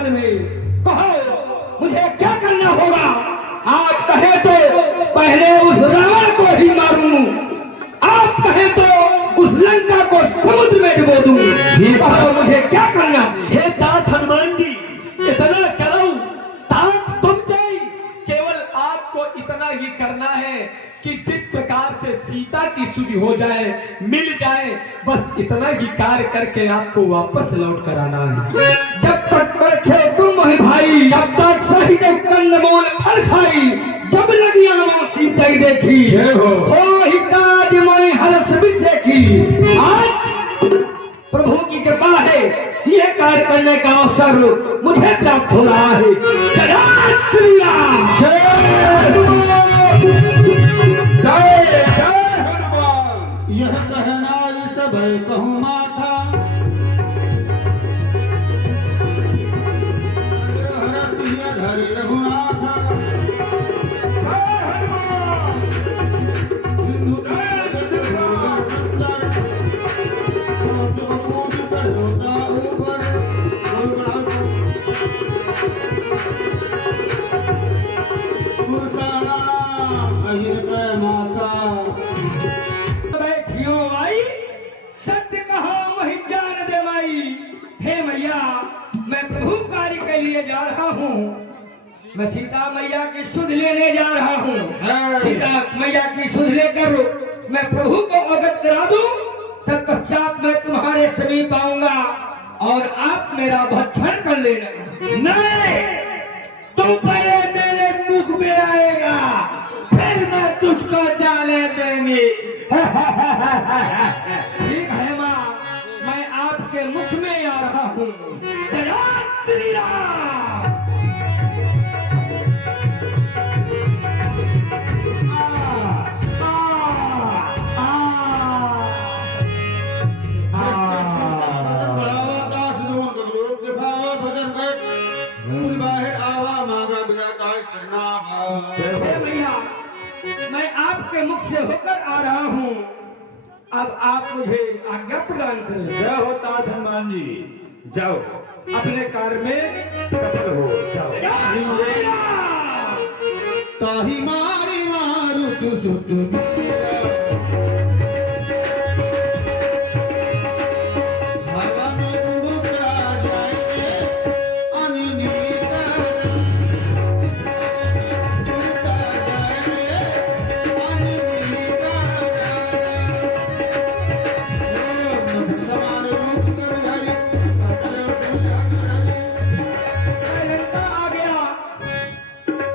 स्थल में। कहो मुझे क्या करना होगा? आप कहे तो पहले उस रावण को ही मारूं, आप कहे तो उस लंका को समुद्र में डुबो दूं। कहो मुझे क्या करना? हे तात हनुमान जी, इतना करो तात तुम नहीं, केवल आपको इतना ही करना है कि जिस प्रकार से सीता की सुधि हो जाए, मिल जाए, बस इतना ही कार्य करके आपको वापस लौट कर आना है। जब तक बैठे तुम मोहि भाई, जब तक सही दे कंदमूल फल खाई, जब लगी आवा सीता देखी, हो ही काज मोहि हरस विषय की। आज प्रभु की कृपा है, यह कार्य करने का अवसर मुझे प्राप्त हो रहा है। जय श्री राम। जय हनुमान। यह कहना सब कहूँ माथा, धरि रघुनाथा। बैठियो आई, सत्य कहो वही जान दे माई। हे मैया, मैं प्रभु कार्य के लिए जा रहा हूँ। मैं सीता मैया की सुध लेने जा रहा हूँ। सीता मैया की सुध लेकर मैं प्रभु को अवगत करा दूं, तत्पश्चात मैं तुम्हारे समीप आऊंगा और आप मेरा भक्षण कर लेना। नहीं, तू पहले मेरे मुख में आएगा, फिर मैं तुझको जाने देंगी। ठीक है माँ, मैं आपके मुख में आ रहा हूँ। जय श्री राम। हे भैया, मैं आपके मुख से होकर आ रहा हूँ, अब आप मुझे आज्ञा प्रदान करें। जय हो तात हनुमान जी, जाओ अपने कार्य में सफल हो जाओ। ताही मारी मारू तू सुत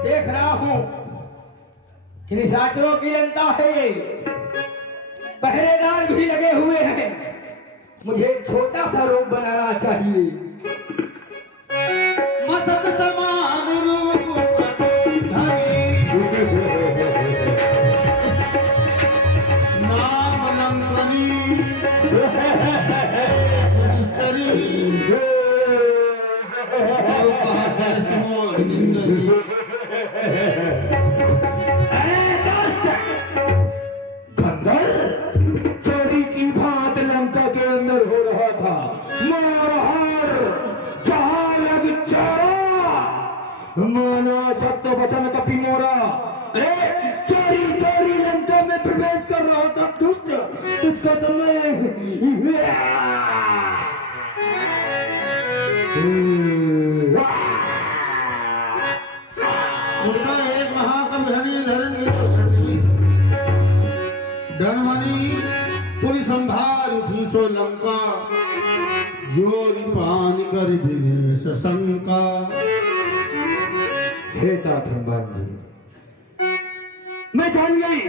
देख रहा हूँ कि निशाचरों की जनता है ये, पहरेदार भी लगे हुए हैं। मुझे छोटा सा रूप बनाना चाहिए। मसक समान रूप नाम लंकनी चोरी की बात लंका के अंदर हो रहा था। मारहार जहां लग चारा, माना सत्य वचन कपि मोरा। अरे चोरी चोरी लंका में प्रवेश कर रहा था दुष्ट, तुझको तो मैं एक महाकवि हरि धरण धनमणि पुरी संभार उठी सो लंका, जोरी पान कर दिनेश शंका। हे तात हनुमान जी, मैं जान गई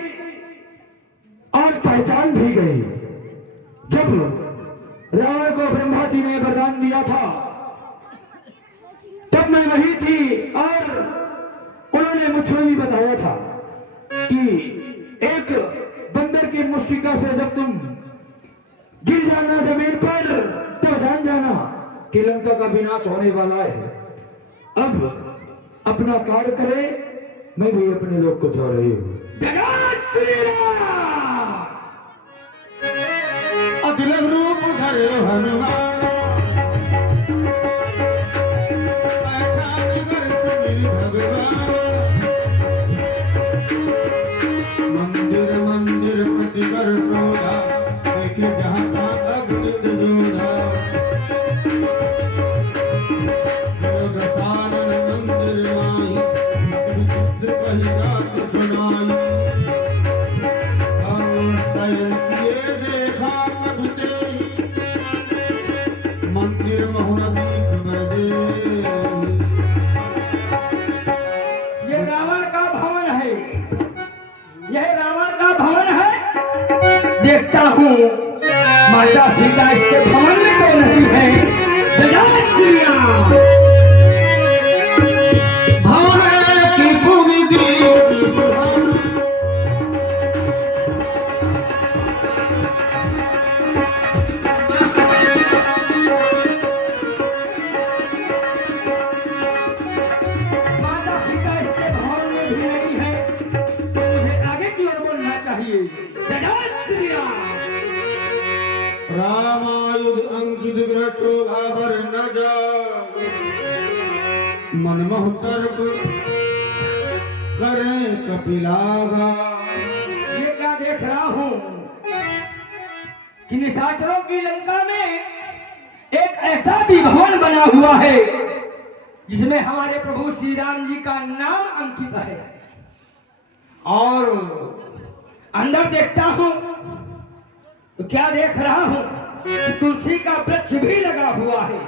और पहचान भी गई। जब रावण को ब्रह्मा जी ने वरदान दिया था, तब मैं वही थी और उन्होंने मुझे भी बताया था कि एक बंदर की मुष्टिका से जब तुम गिर जाना जमीन पर, तो जान जाना कि लंका का विनाश होने वाला है। अब अपना कार्य करे, मैं भी अपने लोग को जा रही हूँ। जय श्री राम। अखिल रूप धरे हनुमान, माता सीता इसके भवन में तो नहीं है। जय श्री राम। भावे की पूरी दी माता सीता इसके भवन में भी नहीं है, तो मुझे आगे की ओर बोलना चाहिए। जय श्री राम। रामायुध अंकित ग्रसो घाबर न जा मनमोह तर्क करें कपिलागा। ये क्या देख रहा हूँ कि निशाचरों की लंका में एक ऐसा भी भवन बना हुआ है जिसमें हमारे प्रभु श्री राम जी का नाम अंकित है, और अंदर देखता हूँ तो क्या देख रहा हूँ कि तुलसी का वृक्ष भी लगा हुआ है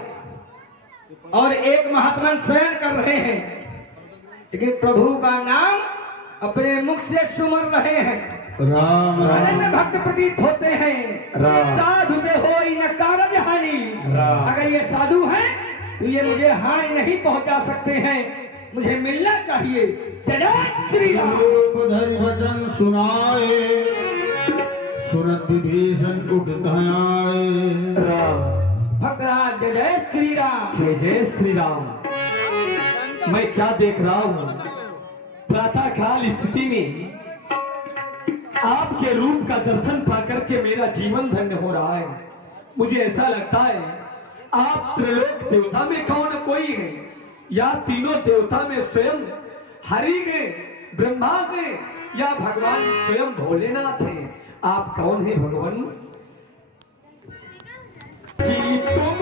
और एक महात्मा शयन कर रहे हैं, लेकिन प्रभु का नाम अपने मुख से सुमर रहे हैं। राम मन में राम भक्त प्रतीत होते हैं। राम। साधु ते होई न कारज हानि। राम। अगर ये साधु हैं तो ये मुझे हानि नहीं पहुंचा सकते हैं, मुझे मिलना चाहिए। जय श्री राम। धरि वचन सुनाए सुनत विभीषण उठ धयाए। भक्तराज जय श्री राम। जय जय श्री राम। मैं क्या देख रहा हूँ, प्रातः काल स्थिति में आपके रूप का दर्शन पाकर के मेरा जीवन धन्य हो रहा है। मुझे ऐसा लगता है आप त्रिलोक देवता में कौन कोई है, या तीनों देवता में स्वयं हरि है, ब्रह्मा है, या भगवान स्वयं भोलेनाथ है। आप कौन है भगवान? कि तुम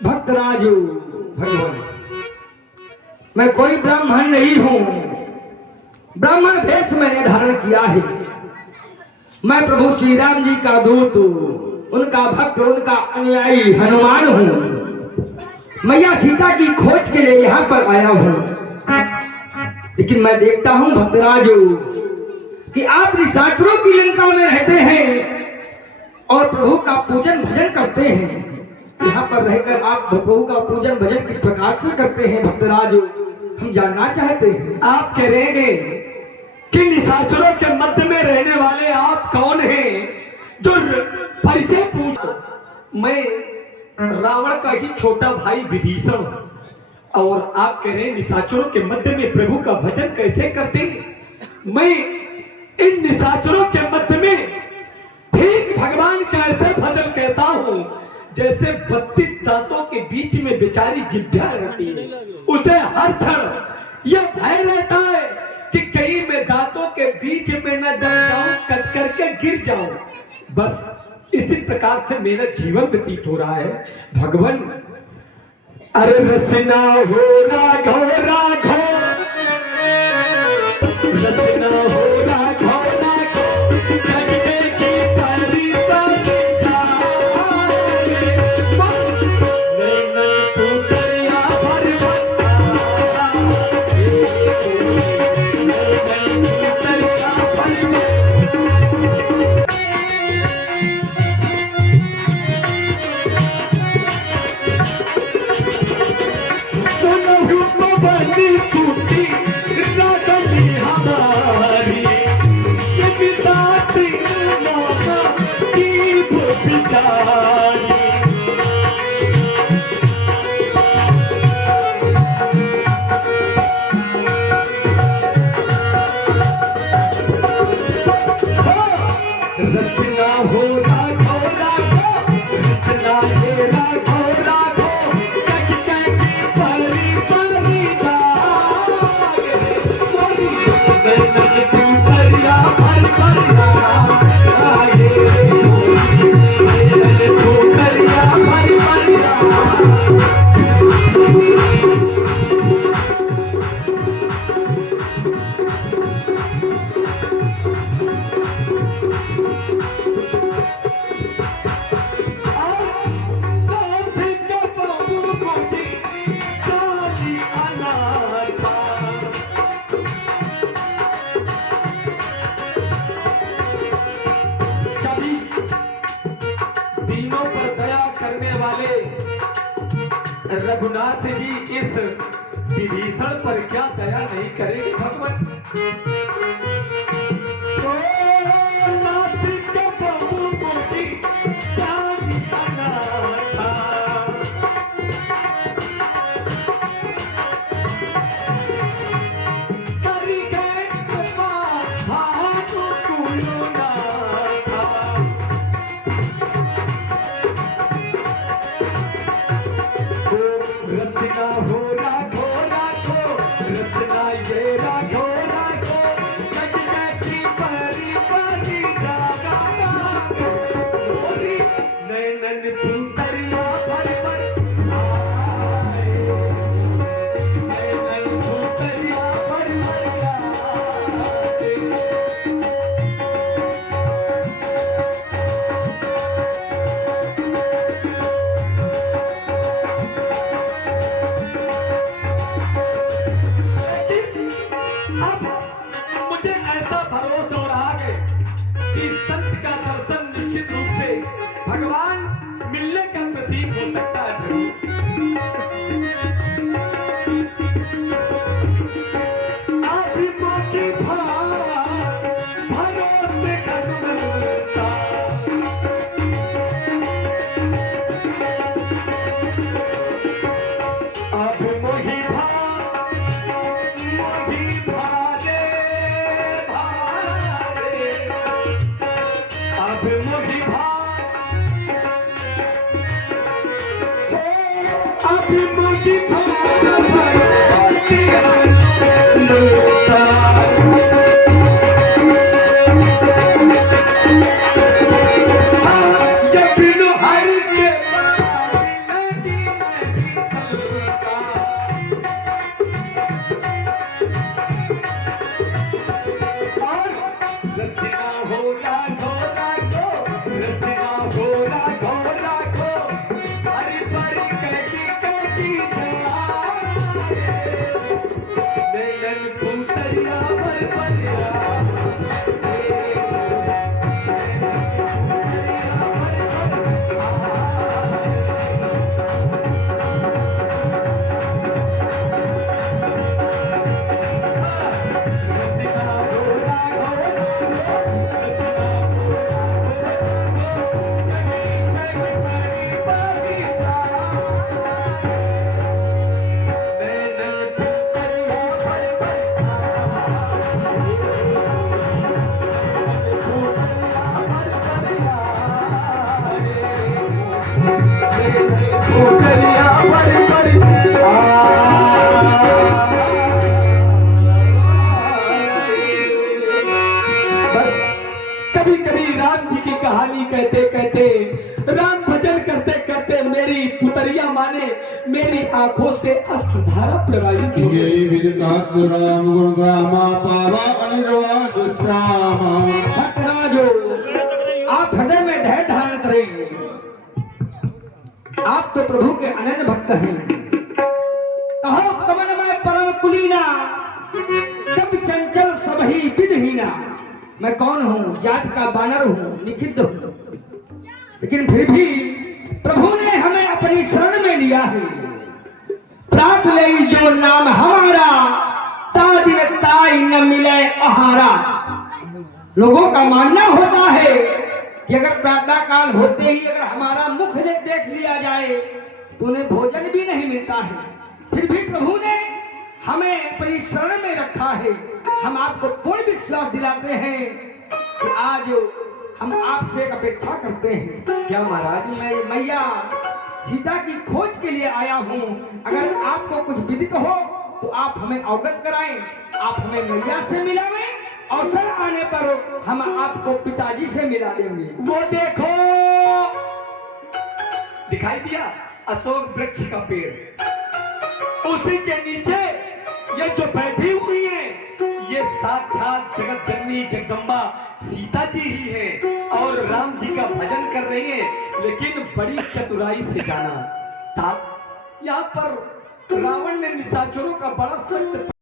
भक्तराजू भगवान, मैं कोई ब्राह्मण नहीं हूँ, ब्राह्मण वेश मैंने धारण किया है। मैं प्रभु श्री राम जी का दूत, उनका भक्त, उनका अनुयायी हनुमान हूँ। मैया सीता की खोज के लिए यहाँ पर आया हूँ, लेकिन मैं देखता हूँ भक्तराजू कि आप निशाचरों की लंका में रहते हैं और प्रभु का पूजन भजन करते हैं। यहाँ पर रहकर आप प्रभु का पूजन भजन किस प्रकार से करते हैं भक्तराज, हम जानना चाहते हैं। आप कह रहे हैं कि निशाचरों के मध्य में रहने वाले आप कौन हैं, जो परिचय पूछ। मैं रावण का ही छोटा भाई विभीषण हूं, और आप कह रहे हैं निशाचरों के मध्य में प्रभु का भजन कैसे करते हैं। मैं इन निशाचरों के मध्य में ठीक भगवान का ऐसे भजन कहता हूं जैसे 32 दांतों के बीच में बेचारी जिभ्या रहती है, उसे हर क्षण यह भय रहता है कि कहीं मैं दांतों के बीच में न दब जाऊं, कट करके गिर जाऊं। बस इसी प्रकार से मेरा जीवन व्यतीत हो रहा है भगवान। अरे रसना हो राघव राघव, रसना हो राघव राघव, जगते की परी परी नैनन पुतरिया भरवता, जानी। रचना हो राघो राघो, रचना ये राघो राघो, कट कट परी परी जागे, नैनन तू परिया भर भरिया आगे, नैनन तू परिया भर भरिया। दीनों पर दया करने वाले रघुनाथ जी इस विभीषण पर क्या दया नहीं करेंगे भगवान। ओ नाथ के प्रभु मोती जानी अनाथा, करी गए कृपा भानु कुलो नाथा। रचना हो राघो राघो, रचना ये राघो राघो, कट कटी परी परी जागा मोरी, नैनन पुतरिया भर भर आए, नैनन पुतरिया भर भर आए। अब मुझे ऐसा भरोसा हो रहा है कि संत का दर्शन निश्चित रूप से भगवान मिलने का प्रतीक हो सकता है प्रभु। अभिमानी भाव भरोसे का गुणवत्ता, अभिमोही भाव मोही भारे भारे, अभिमोही भाव, अभिमोही भाव ये बिनु हरि के नदी नदी तलका। रचना हो राघो राघो, रचना हो राघो राघो, हरि परी कटी कटी जाए, नैनन पुतरिया भर भरिया। कभी कभी राम जी की कहानी कहते कहते, राम भजन करते करते मेरी पुतरिया माने मेरी आंखों से अश्रुधारा प्रवाहित हो ये गई। विद कहत राम गुण गामा पावा अनिर्वा दुष्रामा। भक्तराजो, आप हृदय में धैर्य धारण करेंगे। आप तो प्रभु के अनन्य भक्त हैं। कहो कमलमय परम कुलीना, सब चंचल सब ही विधहीना। मैं कौन हूँ? जात का बानर हूँ, निखिद्ध हूँ, लेकिन फिर भी प्रभु ने हमें अपनी शरण में लिया है। प्राप्त ले जो नाम हमारा, ता दिन ताई न मिले आहारा। लोगों का मानना होता है कि अगर प्रातः काल होते ही अगर हमारा मुख देख लिया जाए तो उन्हें भोजन भी नहीं मिलता है। फिर भी प्रभु ने हमें अपनी शरण में रखा है। हम आपको पूर्ण विश्वास दिलाते हैं कि आज हम आपसे एक अपेक्षा करते हैं। क्या महाराज, मैं मैया सीता की खोज के लिए आया हूँ। अगर आपको कुछ विदित हो तो आप हमें अवगत कराएं, आप हमें मैया से मिलावें। अवसर आने पर हम आपको पिताजी से मिला देंगे। वो देखो, दिखाई दिया अशोक वृक्ष का पेड़, उसी के नीचे ये जो बैठी हुई है ये साक्षात जगत जननी जगदम्बा सीता जी ही है और राम जी का भजन कर रही है, लेकिन बड़ी चतुराई से जाना था। यहाँ पर रावण ने निशाचरों का बड़ा सख्त